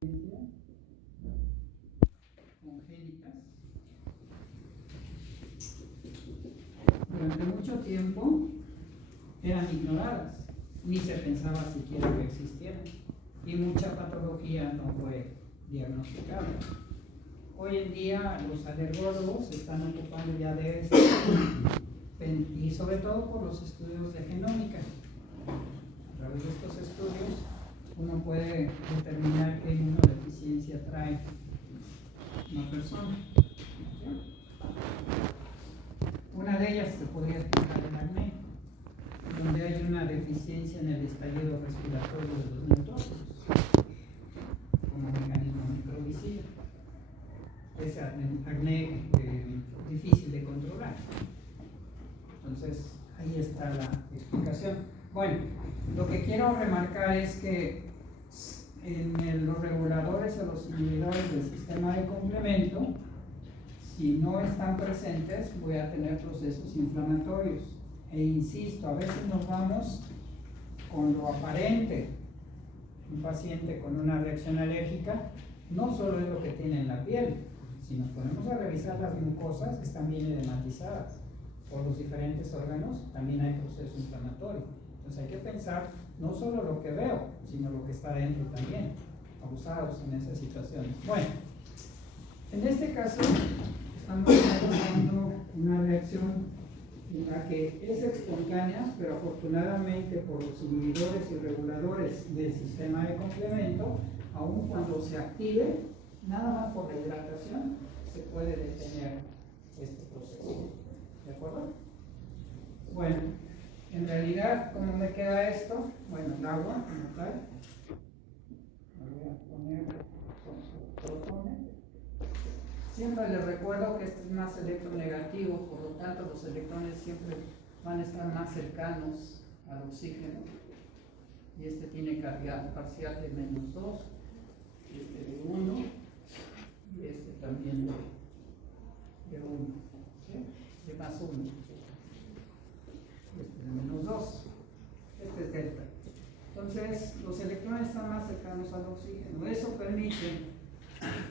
congénitas. Durante mucho tiempo eran ignoradas, ni se pensaba siquiera que existieran, y mucha patología no fue diagnosticada. Hoy en día los alergólogos se están ocupando ya de esto, y sobre todo por los estudios de genómica. A través de estos estudios uno puede determinar qué inmunodeficiencia trae una persona. Una de ellas se podría explicar el acné, donde hay una deficiencia en el estallido respiratorio de los neutrófilos como mecanismo microbicida. Es acné difícil de controlar. Entonces, ahí está la explicación. Bueno, lo que quiero remarcar es que en los reguladores o los inhibidores del sistema de complemento, si no están presentes, voy a tener procesos inflamatorios. E insisto, a veces nos vamos con lo aparente. Un paciente con una reacción alérgica no solo es lo que tiene en la piel. Si nos ponemos a revisar las mucosas, están bien edematizadas. Por los diferentes órganos también hay proceso inflamatorio. Entonces hay que pensar no solo lo que veo, sino lo que está dentro también, abusados en esas situaciones. Bueno, en este caso estamos hablando una reacción en la que es espontánea, pero afortunadamente por los inhibidores y reguladores del sistema de complemento, aun cuando se active, nada más por la hidratación se puede detener este proceso. ¿De acuerdo? Bueno, en realidad, ¿cómo me queda esto? Bueno, el agua como tal. Me voy a poner con su protones. Siempre les recuerdo que este es más electronegativo, por lo tanto los electrones siempre van a estar más cercanos al oxígeno. Y este tiene carga parcial de -2, este de 1 y este también de 1, ¿sí? De +1. Este de -2. Este es delta. Entonces, los electrones están más cercanos al oxígeno. Eso permite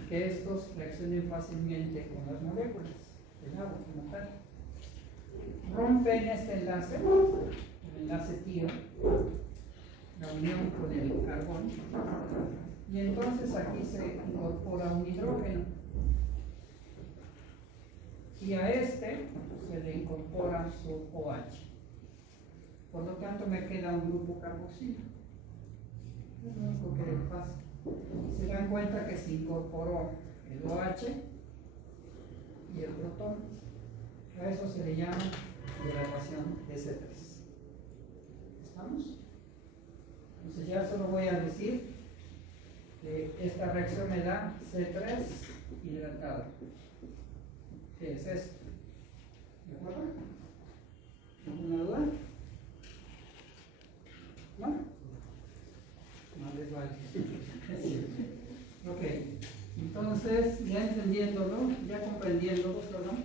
que estos reaccionen fácilmente con las moléculas del agua como tal. Rompen este enlace, el enlace tiro, la unión con el carbón, y entonces aquí se incorpora un hidrógeno. Y a este se le incorpora su OH. Por lo tanto, me queda un grupo carboxilo. Es lo único que le pasa. Se dan cuenta que se incorporó el OH y el protón. A eso se le llama hidratación de C3. ¿Estamos? Entonces ya solo voy a decir que esta reacción me da C3 hidratado. ¿Qué es esto? ¿De acuerdo? ¿Alguna duda? ¿No? No les vale. Ok, entonces ya entendiéndolo, ya comprendiéndolo, perdón,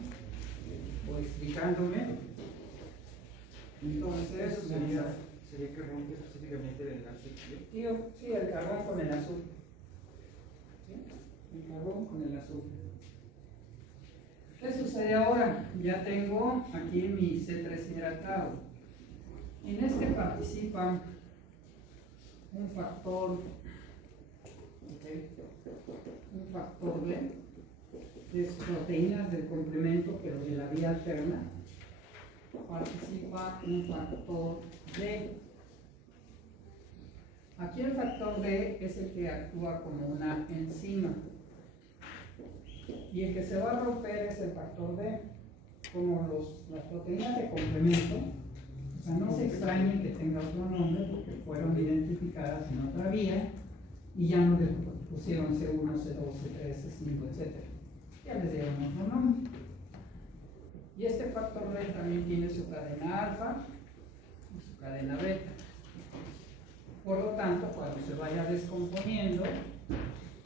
o explicándome, entonces sería que rompe específicamente el enlace. Sí, el carbón con el azul. ¿Sí? El carbón con el azul. ¿Qué sucede ahora? Ya tengo aquí mi C3 hidratado. En este participa un factor B, es proteínas del complemento, pero de la vía alterna. Participa un factor D. Aquí el factor D es el que actúa como una enzima. Y el que se va a romper es el factor D. Como las proteínas de complemento, o sea, no se extrañen que tenga otro nombre porque fueron identificadas en otra vía y ya no les pusieron C1, C2, C3, C5, etc. Ya les dieron otro nombre. Y este factor D también tiene su cadena alfa y su cadena beta. Por lo tanto, cuando se vaya descomponiendo,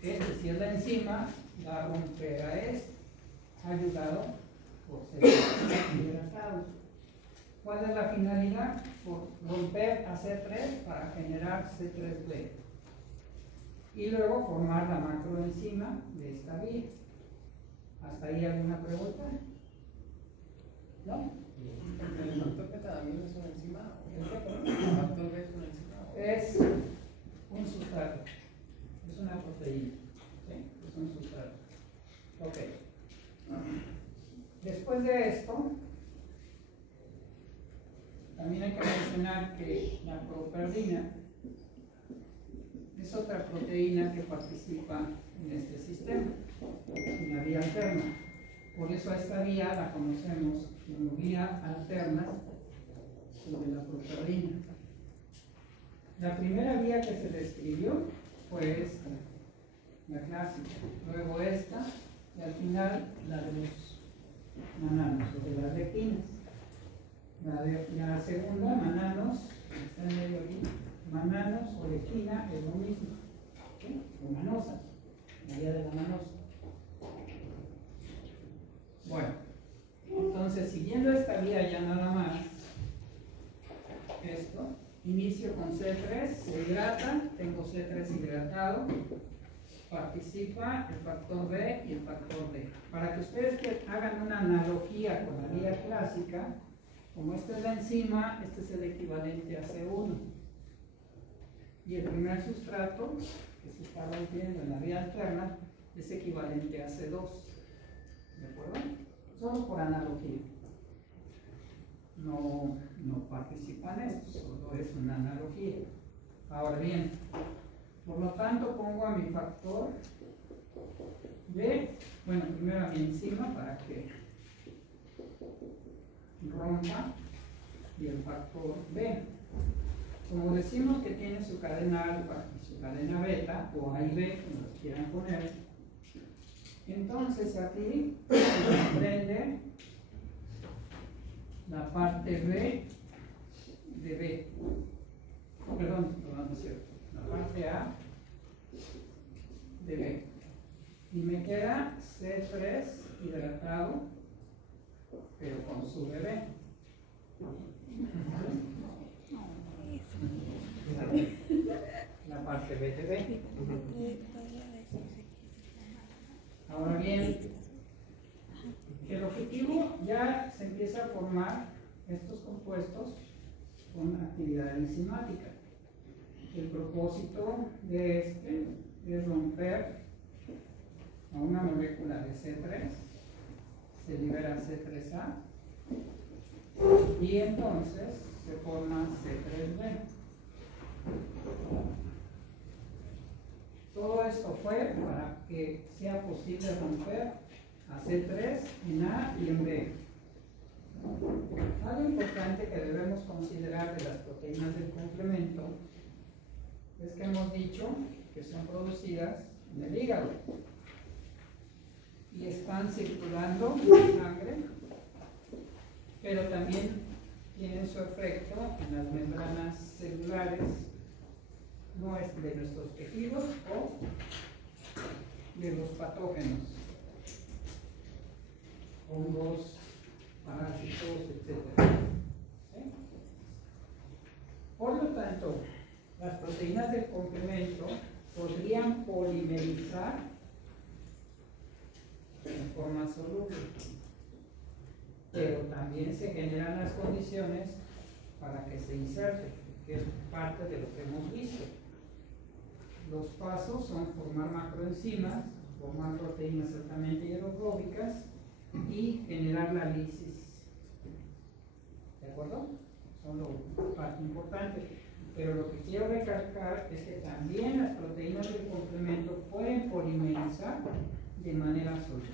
si es la enzima, va a romper a este, ayudado por ser hidratado. ¿Cuál es la finalidad? Por romper a C3 para generar C3B. y luego formar la macroenzima de esta vía. ¿Hasta ahí alguna pregunta? ¿No? ¿El factor beta también es una enzima? ¿El qué, perdón? ¿El factor beta es una enzima? Es un sustrato, es una proteína, ¿sí? Es un sustrato. Ok. Después de esto, también hay que mencionar que la properdina es otra proteína que participa en este sistema, en la vía alterna. Por eso a esta vía la conocemos como vía alterna sobre la properdina. La primera vía que se describió fue esta, la clásica, luego esta, y al final la de los mananos, o de las lectinas. La segunda, mananos, está en medio aquí, mananos o lectina es lo mismo, ¿sí? O manosa, la vía de la manosa. Bueno, entonces siguiendo esta vía ya nada más, esto, inicio con C3, se hidrata, tengo C3 hidratado, participa el factor B y el factor D. Para que ustedes hagan una analogía con la vía clásica, como esta es la enzima, este es el equivalente a C1. Y el primer sustrato, que se está rompiendo en la vía alterna, es equivalente a C2. ¿De acuerdo? Solo por analogía. No participan estos, solo es una analogía. Ahora bien, por lo tanto pongo a mi factor B, bueno, primero a mi enzima para que rompa, y el factor B. Como decimos que tiene su cadena alfa y su cadena beta, o A y B, como lo quieran poner, entonces aquí se desprende la parte B de B. Perdón, no es cierto. La parte A de B. Y me queda C3 hidratado, pero con su bebé. La parte B de B. Ahora bien, el objetivo ya se empieza a formar estos compuestos con actividad enzimática. El propósito de este es romper a una molécula de C3, se libera C3A y entonces se forma C3B. Todo esto fue para que sea posible romper a C3 en A y en B. Algo importante que debemos considerar de las proteínas del complemento es que hemos dicho que son producidas en el hígado y están circulando en la sangre, pero también tienen su efecto en las membranas celulares de nuestros tejidos o de los patógenos, hongos, parásitos, etc. ¿Sí? Por lo tanto, las proteínas del complemento podrían polimerizar en forma soluble, pero también se generan las condiciones para que se inserte, que es parte de lo que hemos visto. Los pasos son formar macroenzimas, formar proteínas altamente hidrofóbicas y generar la lisis. ¿De acuerdo? Son lo parte importante. Pero lo que quiero recalcar es que también las proteínas del complemento pueden polimerizar de manera soluble.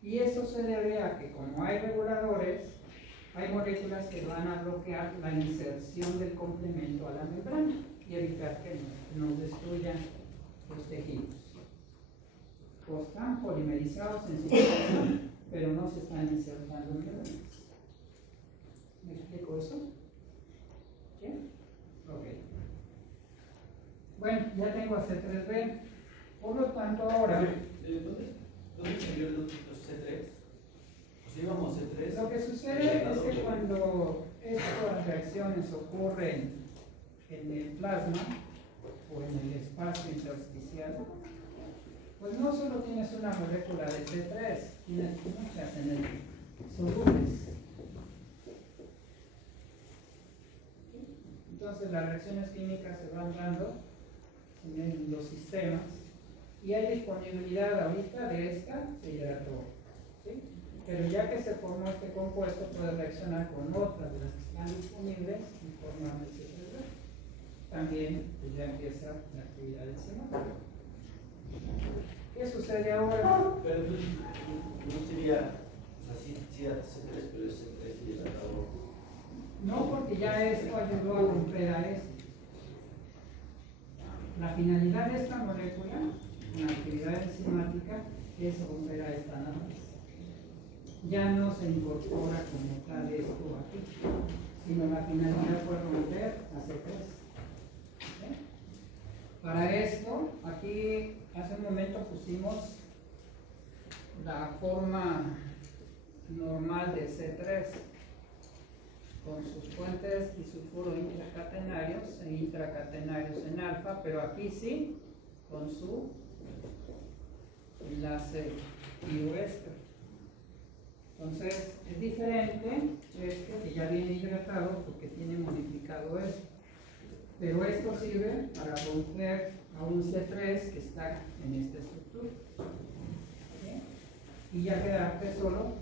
Y eso se debe a que como hay reguladores, hay moléculas que van a bloquear la inserción del complemento a la membrana y evitar que nos destruyan los tejidos. O están polimerizados en citosina, pero no se están insertando en membranas. ¿Me explico eso? ¿Sí? Ok. Bueno, ya tengo a C3B. Por lo tanto, ahora... ¿Dónde salió los C3? O sea, íbamos C3. Lo que sucede es que cuando estas reacciones ocurren en el plasma, o en el espacio intersticial, pues no solo tienes una molécula de C3, tienes muchas en el solubles. Entonces las reacciones químicas se van dando en los sistemas y hay disponibilidad ahorita de esta se hidrató, ¿sí? Pero ya que se formó este compuesto puede reaccionar con otras de las que están disponibles y formar el C3. También pues, ya empieza la actividad enzimática. ¿Qué sucede ahora? Pero no sería, o sea, sí C3, pero es C3 hidratado. No, porque ya esto ayudó a romper a esto. La finalidad de esta molécula, una actividad enzimática, es romper a esta nada más. Ya no se incorpora como tal esto aquí, sino la finalidad fue romper a C3. ¿Okay? Para esto, aquí hace un momento pusimos la forma normal de C3 con sus puentes disulfuro intracatenarios e intracatenarios en alfa, pero aquí sí con su enlace ioéster. Entonces es diferente este que ya viene hidratado porque tiene modificado esto, pero esto sirve para romper a un C3 que está en esta estructura. ¿Okay? Y ya quedarte solo,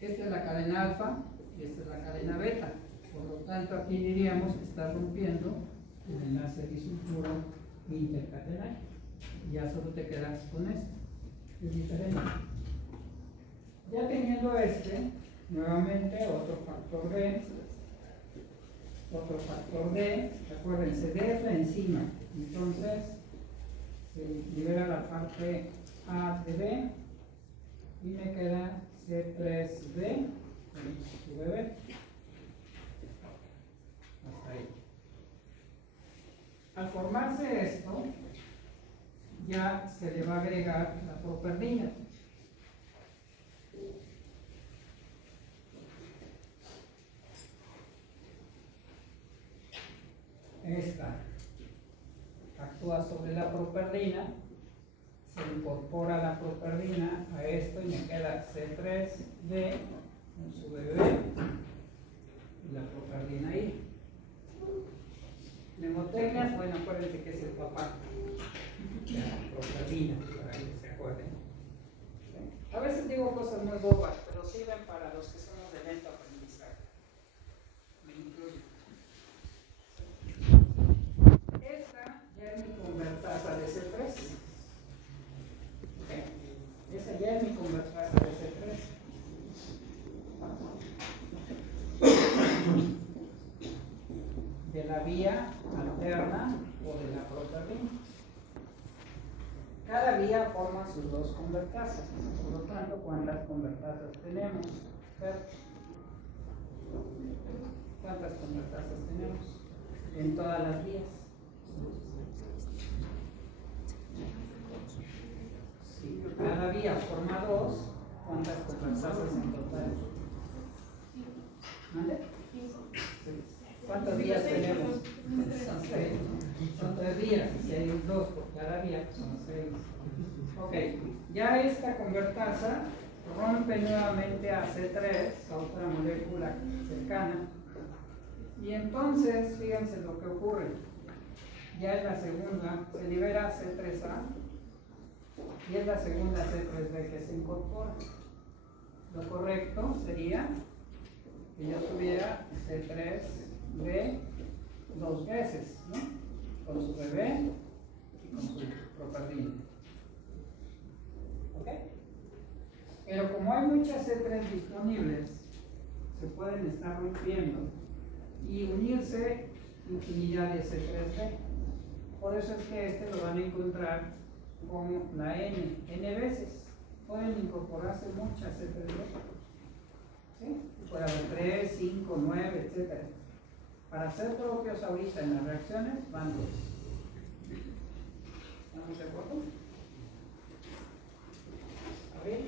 esta es la cadena alfa y esta es la cadena beta. Por lo tanto, aquí diríamos que está rompiendo el enlace disulfuro intercatenario. Y ya solo te quedas con esto. Es diferente. Ya teniendo este, nuevamente otro factor D, acuérdense, D es la enzima. Entonces, se libera la parte A de B y me queda C3D. Su bebé. Hasta ahí. Al formarse esto, ya se le va a agregar la properdina. Esta actúa sobre la properdina, se incorpora la properdina a esto y me queda C3D con su bebé y la properdina ahí. Nemotecnias, bueno, acuérdense que es el papá, la properdina, para que se acuerden. ¿Sí? A veces digo cosas muy bobas, pero sirven para los que somos de lento aprendizaje. Me incluyo. Esta ya es mi convertasa de C3. ¿Okay? Esa ya es mi convertasa de C3. De la vía alterna o de la properdina. Cada vía forma sus dos convertasas. Por lo tanto, ¿cuántas convertasas tenemos? ¿Cuántas convertasas tenemos? En todas las vías. Sí, cada vía forma dos. ¿Cuántas convertasas en total? ¿Mande? ¿Cuántas vías tenemos? Son 6. Son 3 vías. Si hay 2 por cada vía, son 6. Ok, ya esta convertasa rompe nuevamente a C3, a otra molécula cercana. Y entonces, fíjense lo que ocurre. Ya es la segunda, se libera C3A y es la segunda C3B que se incorpora. Lo correcto sería que yo tuviera C3B dos veces, ¿no? Con su bebé y con su properdina. ¿Ok? Pero como hay muchas C3 disponibles, se pueden estar rompiendo y unirse infinidad de C3B. Por eso es que este lo van a encontrar con la N veces. Pueden incorporarse muchas C3B. ¿Sí? Puede haber 3, 5, 9, etc. Para ser propios ahorita en las reacciones, van 2. ¿Estamos de acuerdo? ¿Está bien?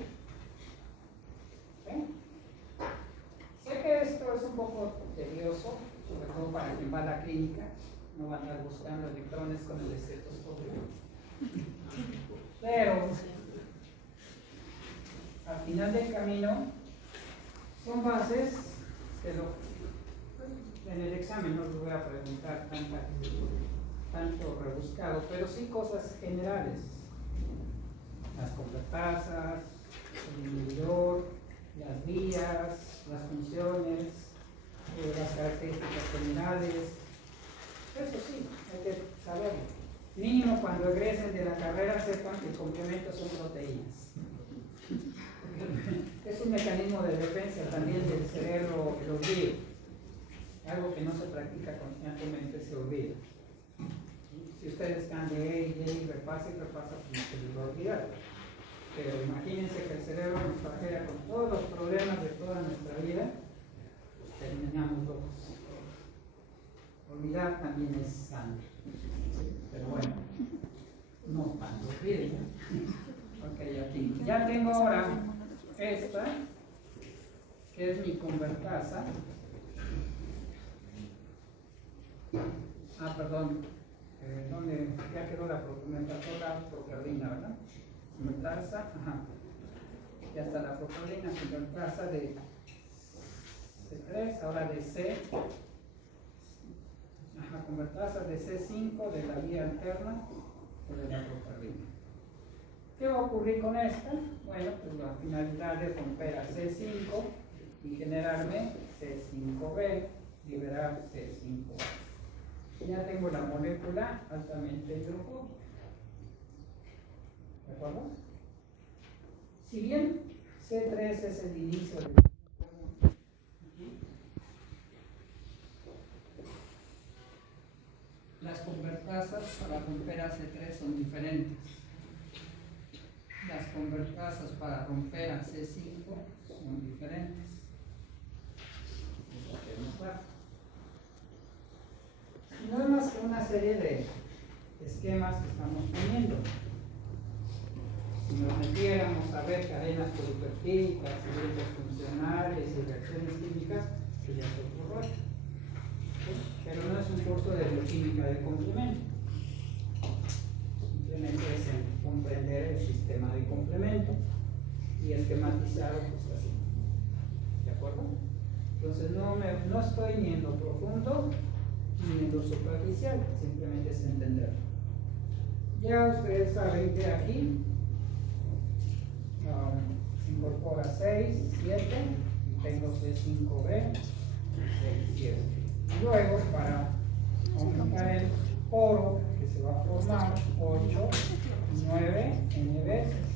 ¿Sí? Sé que esto es un poco tedioso, sobre todo para quien va a la clínica, no va a andar buscando electrones con el estetoscopio. Pero al final del camino son bases que en el examen no les voy a preguntar tanto rebuscado, pero sí cosas generales. Las convertasas, el inhibidor, las vías, las funciones, las características generales. Eso sí, hay que saberlo. Mínimo cuando egresen de la carrera sepan que el complemento son proteínas. Es un mecanismo de defensa también del cerebro, el olvido. Algo que no se practica constantemente se olvida. Si ustedes están de E y E y repasa, pues se les va a olvidar. Pero imagínense que el cerebro nos trajera con todos los problemas de toda nuestra vida, pues terminamos locos. Olvidar también es sano. Pero bueno, no tanto olviden. Ok, aquí. Ya tengo ahora esta, que es mi convertasa. Perdón. ¿Dónde ya quedó me faltó la procardina, ¿verdad? Convertasa, ya está la procardina, convertasa de C3, ahora de C. Convertasa de C5 de la vía alterna o de la procardina. ¿Qué va a ocurrir con esta? Bueno, pues la finalidad es romper a C5 y generarme C5B, liberar C5A. Ya tengo la molécula altamente hidrofóbica. ¿De acuerdo? Si bien C3 es el inicio de las convertasas para romper a C3 son diferentes. Las convertasas para romper a C5 son diferentes. No es más que una serie de esquemas que estamos poniendo. Si nos metiéramos a ver cadenas polipeptídicas, grupos funcionales y reacciones químicas, pues ya es otro rollo. ¿Sí? Pero no es un curso de bioquímica de complemento. Simplemente es el comprender el sistema de complemento y esquematizarlo pues así. ¿De acuerdo? Entonces no estoy ni en lo profundo ni en lo superficial, simplemente es entenderlo. Ya ustedes saben que aquí se incorpora 6, 7 y tengo C5B, 6, 7. Y luego para aumentar el poro que se va a formar 8, 9 N veces.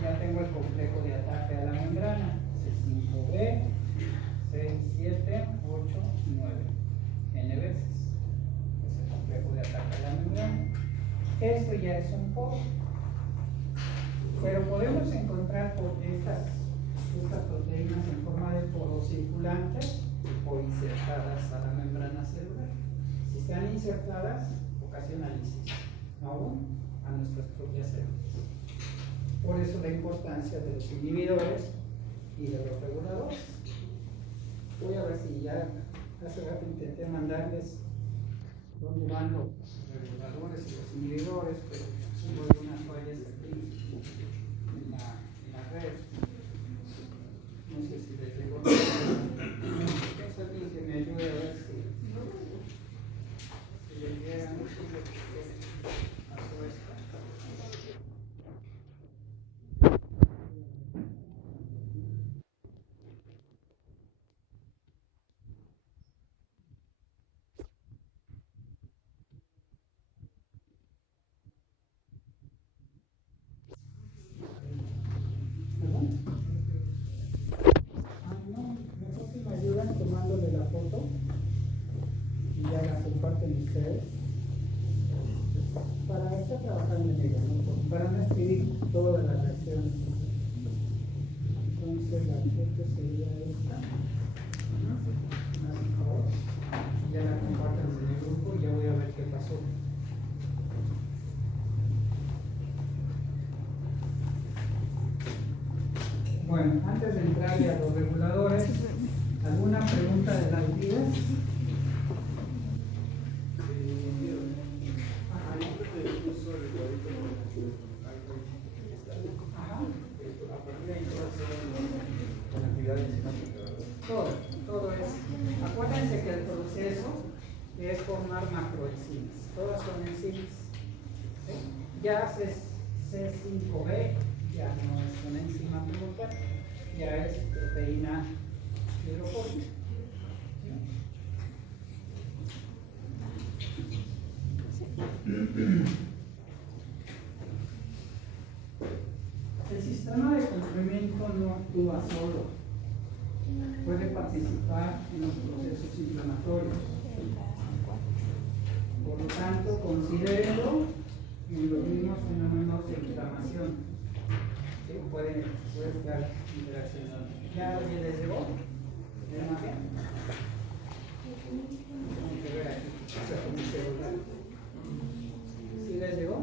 Ya tengo el complejo de ataque a la membrana, C5B, 6, 7, 8, 9 N veces. Es el complejo de ataque a la membrana. Esto ya es un poro. Pero podemos encontrar estas proteínas en forma de poros circulantes o insertadas a la membrana celular. Si están insertadas, ocasiona lisis, aún a nuestras propias células. Por eso la importancia de los inhibidores y de los reguladores. Voy a ver si ya hace rato intenté mandarles dónde van los reguladores y los inhibidores, pero hubo algunas fallas aquí en la red. No sé si les llegó. Es alguien que me ayude a ver si le llega. No sé qué pasó esto. Mejor si me ayudan tomándole la foto y ya la comparten ustedes para estar trabajando en ella, ¿no? Para no escribir todas las reacciones. Entonces la foto sería esta. Por favor. Ya la comparten en el grupo y ya voy a ver qué pasó. Bueno, antes de entrar a los reguladores, ¿alguna pregunta de las vías? Ya C5b ya no es una enzima bruta, ya es proteína hidrofóbica. El sistema de complemento no actúa solo, puede participar en los procesos inflamatorios. Por lo tanto, considérenlo en los mismos fenómenos de inflamación que puede estar interaccionando. ¿Ya les llegó? ¿De imagen? Tengo que ver aquí. Esta es mi celular. ¿Sí les llegó?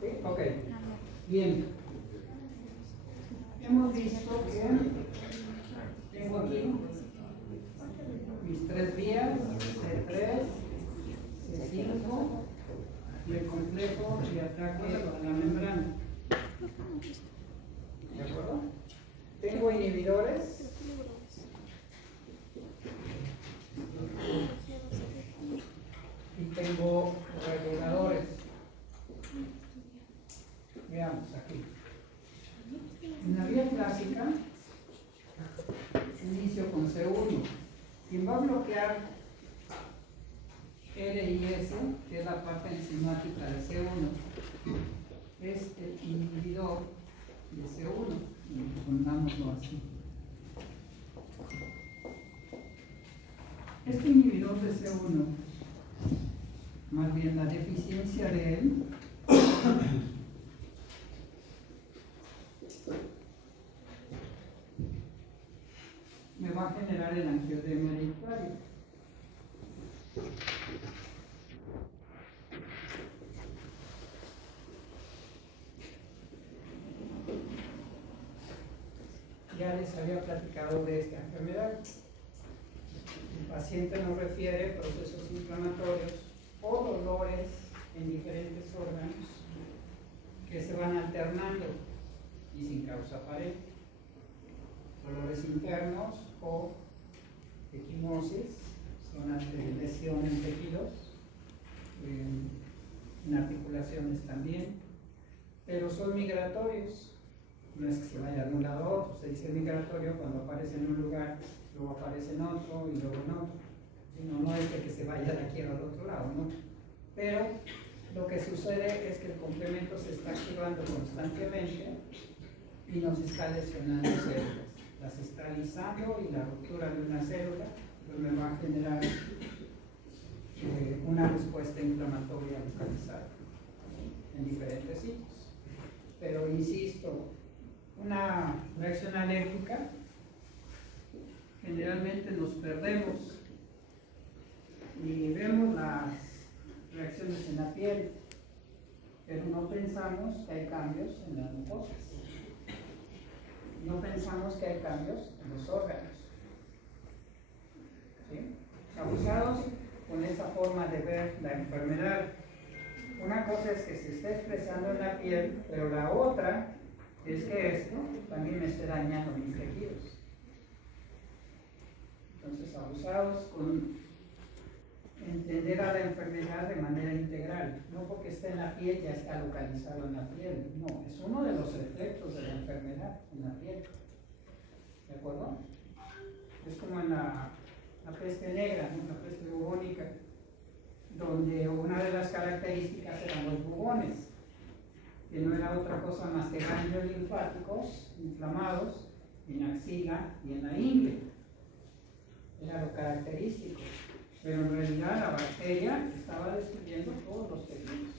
¿Sí? Ok. Bien. Hemos visto que tengo aquí mis tres vías, C3, C5 y el complejo de ataque a la membrana. ¿De acuerdo? Tengo inhibidores. Y tengo reguladores. Veamos aquí. En la vía clásica, inicio con C1. Quien va a bloquear R y S, que es la parte enzimática de C1, es el inhibidor de C1. Pongámoslo así. Este inhibidor de C1, más bien la deficiencia de él, me va a generar el angiodema hereditario. Ya les había platicado de esta enfermedad. El paciente nos refiere procesos inflamatorios o dolores en diferentes órganos que se van alternando y sin causa aparente. Dolores internos o equimosis, zonas de lesión en tejidos, en articulaciones también, pero son migratorios. No es que se vaya de un lado a otro, se dice migratorio cuando aparece en un lugar, luego aparece en otro y luego en otro. Sino no es de que se vaya de aquí al otro lado, ¿no? Pero lo que sucede es que el complemento se está activando constantemente y nos está lesionando células. Las está lisando y la ruptura de una célula pues me va a generar una respuesta inflamatoria localizada en diferentes sitios. Pero insisto, una reacción alérgica generalmente nos perdemos y vemos las reacciones en la piel, pero no pensamos que hay cambios en las mucosas. No pensamos que hay cambios en los órganos. ¿Sí? Abusados con esa forma de ver la enfermedad. Una cosa es que se esté expresando en la piel, pero la otra es que esto también me esté dañando mis tejidos. Entonces, abusados con entender a la enfermedad de manera integral. No porque esté en la piel ya está localizado en la piel. No, es uno de los efectos de la enfermedad en la piel. ¿De acuerdo? Es como en la peste negra, ¿no? La peste bubónica, donde una de las características eran los bubones, que no era otra cosa más que ganglios linfáticos inflamados en la axila y en la ingle. Era lo característico. Pero en realidad la bacteria estaba destruyendo todos los tejidos.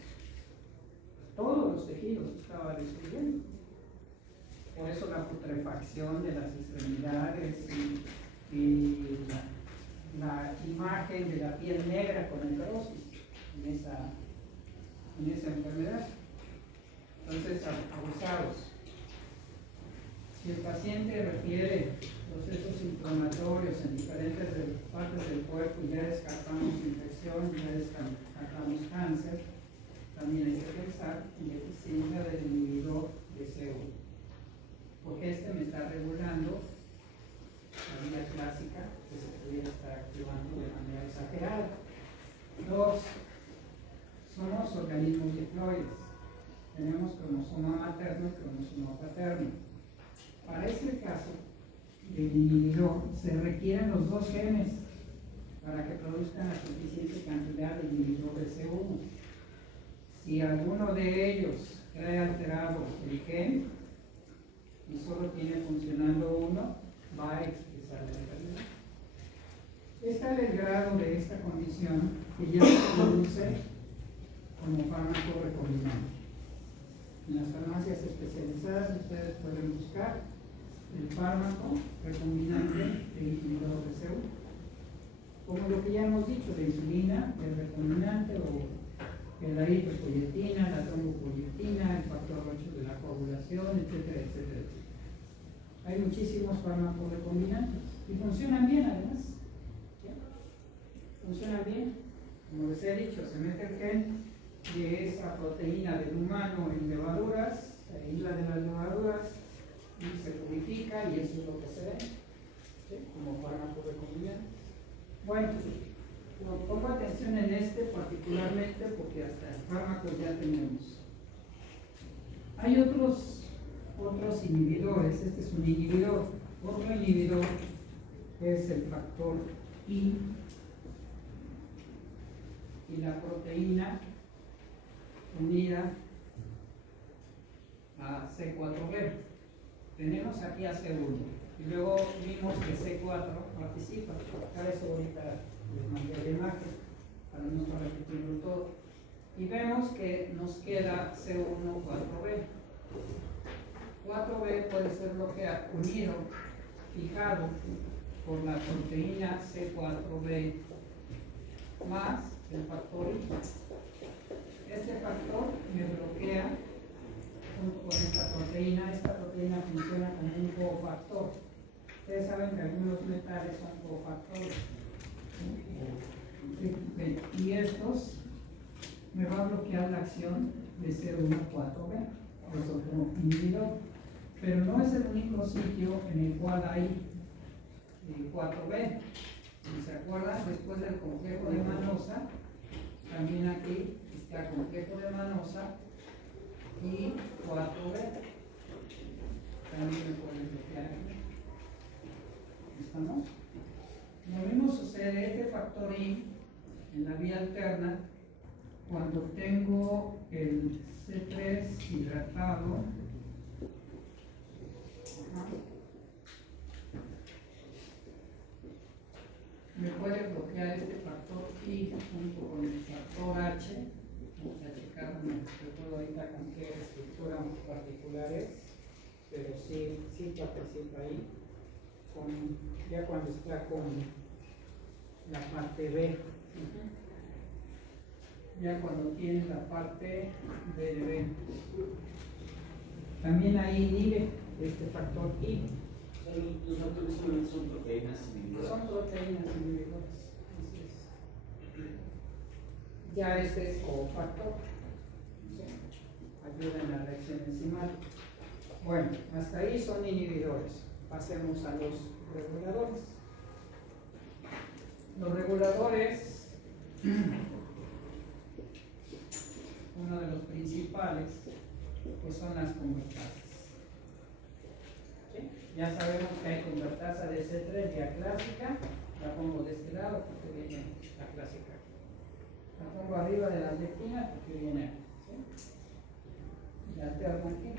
Todos los tejidos estaba destruyendo. Por eso la putrefacción de las extremidades y la imagen de la piel negra con necrosis en esa enfermedad. Entonces, abusados. Si el paciente refiere procesos inflamatorios en diferentes partes del cuerpo y ya descartamos infección, ya descartamos cáncer, también hay que pensar en deficiencia del inhibidor de C1, porque este me está regulando la vía clásica que se pudiera estar activando de manera exagerada. Dos, somos organismos diploides. Tenemos cromosoma materno y cromosoma paterno. Para este caso del inhibidor se requieren los dos genes para que produzcan la suficiente cantidad de inhibidor de C1. Si alguno de ellos trae alterado el gen y solo tiene funcionando uno, va a expresar la enfermedad. Está el grado de esta condición que ya se produce como fármaco recombinante. En las farmacias especializadas ustedes pueden buscar el fármaco recombinante de inhibidor de C1. Como lo que ya hemos dicho, de insulina, el recombinante o la eritropoyetina, la trombopoyetina, el factor 8 de la coagulación, etcétera, etcétera, etcétera. Hay muchísimos fármacos recombinantes y funcionan bien además. ¿Sí? Funcionan bien. Como les he dicho, se mete el gen de esa proteína del humano en levaduras, se aísla de las levaduras y se purifica, y eso es lo que se ve, ¿sí? Como fármaco recombinante. Bueno, pongo atención en este particularmente porque hasta el fármaco ya tenemos. Hay otros inhibidores. Este es un inhibidor. Otro inhibidor es el factor I y la proteína unida a C4b. Tenemos aquí a C1 y luego vimos que C4 participa. Para eso ahorita les mandé la imagen para no estar repitiendo todo. Y vemos que nos queda C1 4b. 4b puede ser unido, fijado por la proteína C4b más el factor I. Este factor me bloquea junto con esta proteína. Esta proteína funciona como un cofactor. Ustedes saben que algunos metales son cofactores. Y estos me va a bloquear la acción de C1,4b, es otro inhibidor. Pero no es el único sitio en el cual hay 4b. Si se acuerdan, después del complejo de Manosa, también aquí está complejo de Manosa y 4b. También me pueden bloquear aquí. ¿Estamos? Lo mismo sucede este factor I en la vía alterna cuando tengo el C3 hidratado. Me puede bloquear este factor I junto con el factor H. Vamos a checar, no recuerdo ahorita con qué estructura particulares, pero sí participa ahí. Ya cuando está con la parte B. Ya cuando tiene la parte B de B. También ahí inhibe este factor I. Los factores solamente son proteínas inhibidoras. Son proteínas inhibidoras. Así es. Ya este es cofactor. ¿Sí? Ayuda en la reacción enzimática. Bueno, hasta ahí son inhibidores. Pasemos a los reguladores. Los reguladores, uno de los principales, pues son las convertasas. ¿Sí? Ya sabemos que hay convertasa de C3 ya clásica, la pongo de este lado porque viene la clásica. La pongo arriba de las lectinas porque viene aquí. ¿Sí? Y la alterno aquí.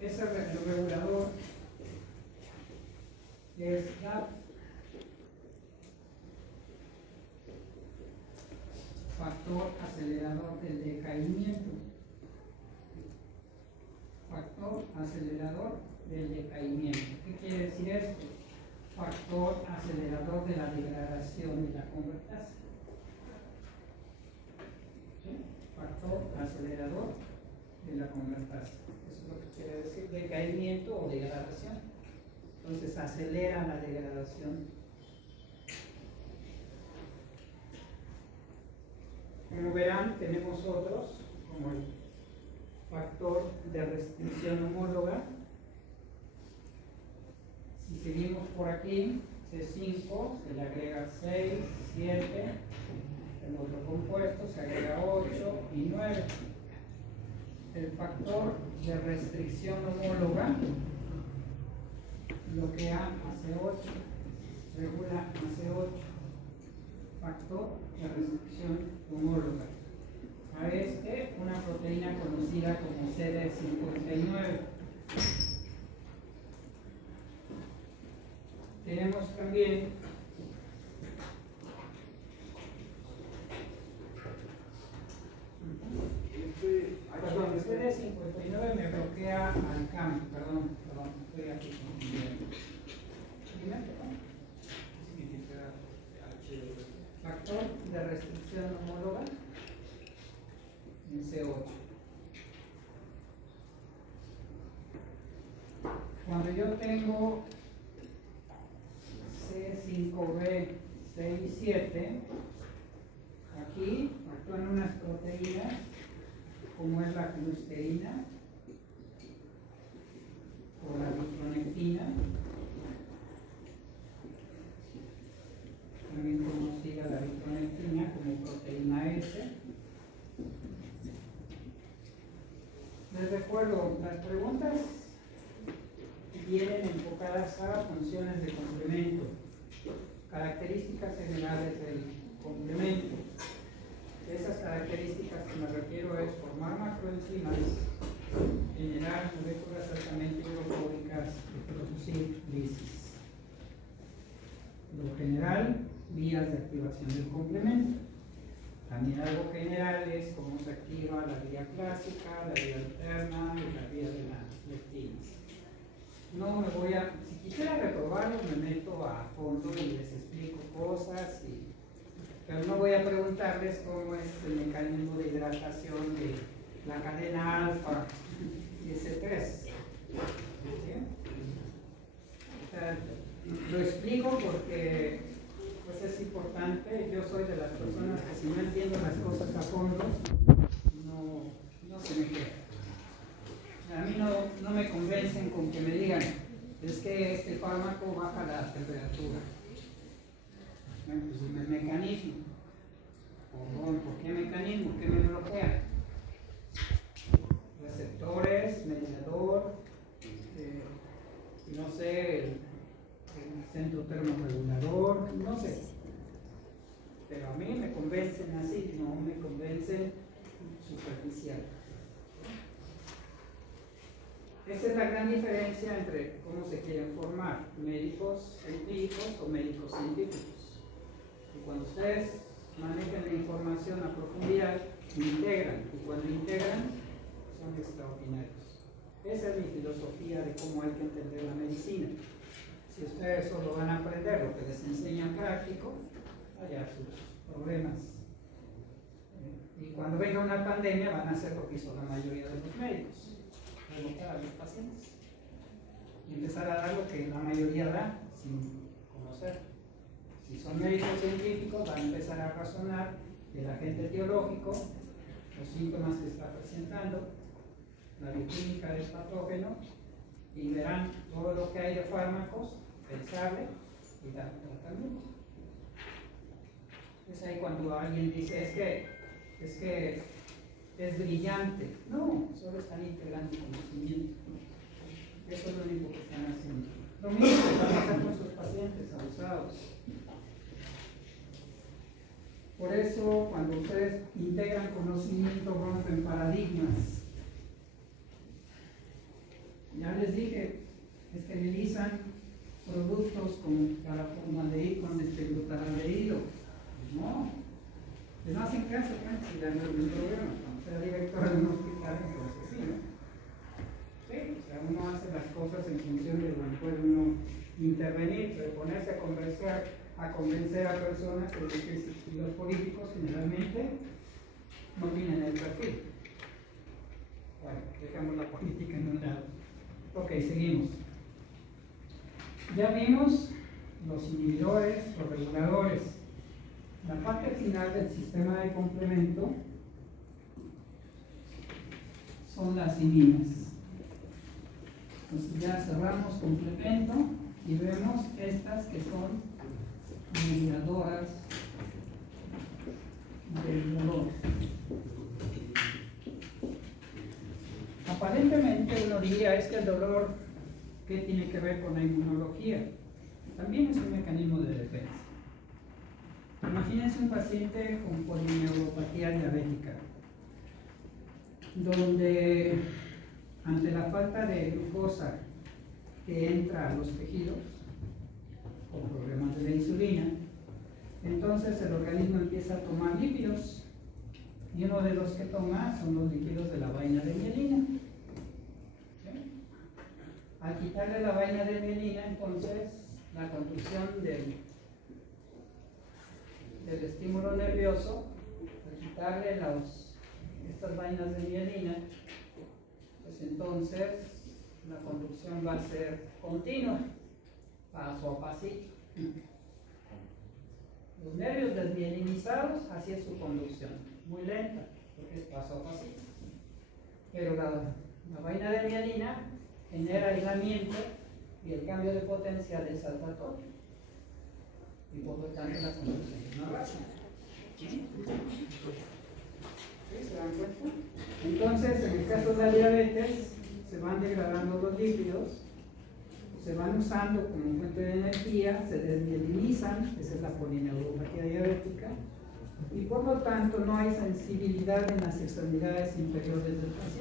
Ese regulador es GAP, factor acelerador del decaimiento. Factor acelerador del decaimiento. ¿Qué quiere decir esto? Factor acelerador de la degradación de la convertasa. ¿Sí? Factor acelerador de la convertasa. Eso es lo que quiere decir decaimiento o degradación. Entonces acelera la degradación. Como verán, tenemos otros, como el factor de restricción homóloga. Si seguimos por aquí, C5, se le agrega 6, 7, el otro compuesto, se agrega 8 y 9. El factor de restricción homóloga bloquea a C8, regula a C8. Factor de restricción homóloga. A este, una proteína conocida como CD59. Tenemos también perdón, el CD59 me bloquea al CAM, perdón, estoy aquí confundiendo. Dime, perdón. Factor de restricción homóloga en C8. Cuando yo tengo C5b, 6 y 7, aquí actúan unas proteínas como es la clusteína o la vitronectina, también conocida la vitronectina como proteína S. Les recuerdo, las preguntas vienen enfocadas a funciones de complemento, características generales del complemento. Esas características que me refiero es formar macroenzimas, generar moléculas altamente hidrofóbicas y producir lisis. Lo general, vías de activación del complemento. También algo general es cómo se activa la vía clásica, la vía alterna y la vía de las lectinas. No me voy a, si quisiera reprobarlos, me meto a fondo y les explico cosas, pero no voy a preguntarles cómo es el mecanismo de hidratación de la cadena alfa y S3. ¿Sí? O sea, lo explico porque pues es importante. Yo soy de las personas que si no entiendo las cosas a fondo, no se me queda. A mí no me convencen con que me digan, es que este fármaco baja la temperatura. Bueno, pues el mecanismo. ¿Por qué mecanismo? ¿Qué me bloquea? Receptores, mediador, no sé, el centro termorregulador, no sé. Pero a mí me convencen así, no me convencen superficial. Esa es la gran diferencia entre cómo se quieren formar médicos empíricos o médicos científicos. Y cuando ustedes manejan la información a profundidad, integran, y cuando integran, son extraordinarios. Esa es mi filosofía de cómo hay que entender la medicina. Si ustedes solo van a aprender lo que les enseñan práctico, allá sus problemas. Y cuando venga una pandemia van a hacer lo que hizo la mayoría de los médicos, revocar a los pacientes y empezar a dar lo que la mayoría da sin conocer. Si son médicos científicos, van a empezar a razonar del agente etiológico, los síntomas que está presentando, la bioquímica del patógeno, y verán todo lo que hay de fármacos, pensable y dar tratamiento. Es ahí cuando alguien dice, es que es brillante. No, solo están integrando conocimiento. Eso es lo único que están haciendo. Lo mismo que van a hacer con sus pacientes abusados. Por eso, cuando ustedes integran conocimiento, rompen paradigmas. Ya les dije, esterilizan productos con glutamaldehido, con glutamaldehido. No, les no hacen caso, si dan algún problema. Cuando sea director de un hospital, entonces sí, ¿no? Sí, o sea, uno hace las cosas en función de lo que puede uno intervenir, pero ponerse a convencer a personas que los políticos generalmente no tienen el perfil. Bueno, dejamos la política en un lado. Ok, seguimos. Ya vimos los inhibidores, los reguladores. La parte final del sistema de complemento son las iminas. Entonces ya cerramos complemento y vemos estas que son mediadoras del dolor. Aparentemente uno diría, es que el dolor, ¿qué tiene que ver con la inmunología? También es un mecanismo de defensa. Imagínense un paciente con polineuropatía diabética, donde ante la falta de glucosa que entra a los tejidos, con problemas de la insulina, entonces el organismo empieza a tomar lípidos, y uno de los que toma son los lípidos de la vaina de mielina. ¿Sí? Al quitarle la vaina de mielina, entonces la conducción del estímulo nervioso, al quitarle estas vainas de mielina, pues entonces la conducción va a ser continua, paso a pasito. Los nervios desmielinizados, así es su conducción, muy lenta, porque es paso a pasito. Pero la vaina de mielina genera aislamiento y el cambio de potencial es saltatorio. Y por lo tanto la conducción es más rápida. ¿Sí? ¿Se dan cuenta? Entonces, en el caso de la diabetes, se van degradando los lípidos, se van usando como fuente de energía, se desmielinizan, esa es la polineuropatía diabética, y por lo tanto no hay sensibilidad en las extremidades inferiores del paciente.